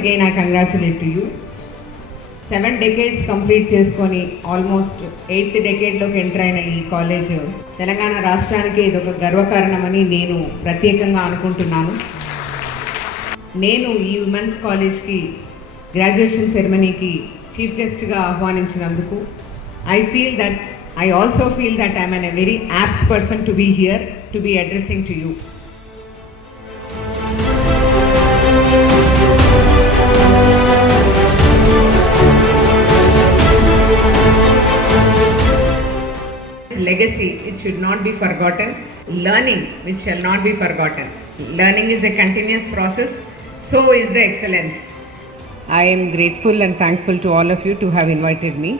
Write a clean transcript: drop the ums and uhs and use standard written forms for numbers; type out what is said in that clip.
again I congratulate to you. 7 decades complete చేసుకొని almost 8th డెకేడ్లోకి ఎంటర్ అయిన ఈ కాలేజ్ తెలంగాణ రాష్ట్రానికి ఇదొక గర్వకారణమని నేను ప్రత్యేకంగా అనుకుంటున్నాను. నేను ఈ ఉమెన్స్ కాలేజ్కి గ్రాడ్యుయేషన్ సెరమనీకి చీఫ్ గెస్ట్గా ఆహ్వానించినందుకు I also feel that I'm a very apt person to be here to be addressing to you. Legacy, it should not be forgotten. Learning, which shall not be forgotten. Learning is a continuous process, so is the excellence. I am grateful and thankful to all of you to have invited me.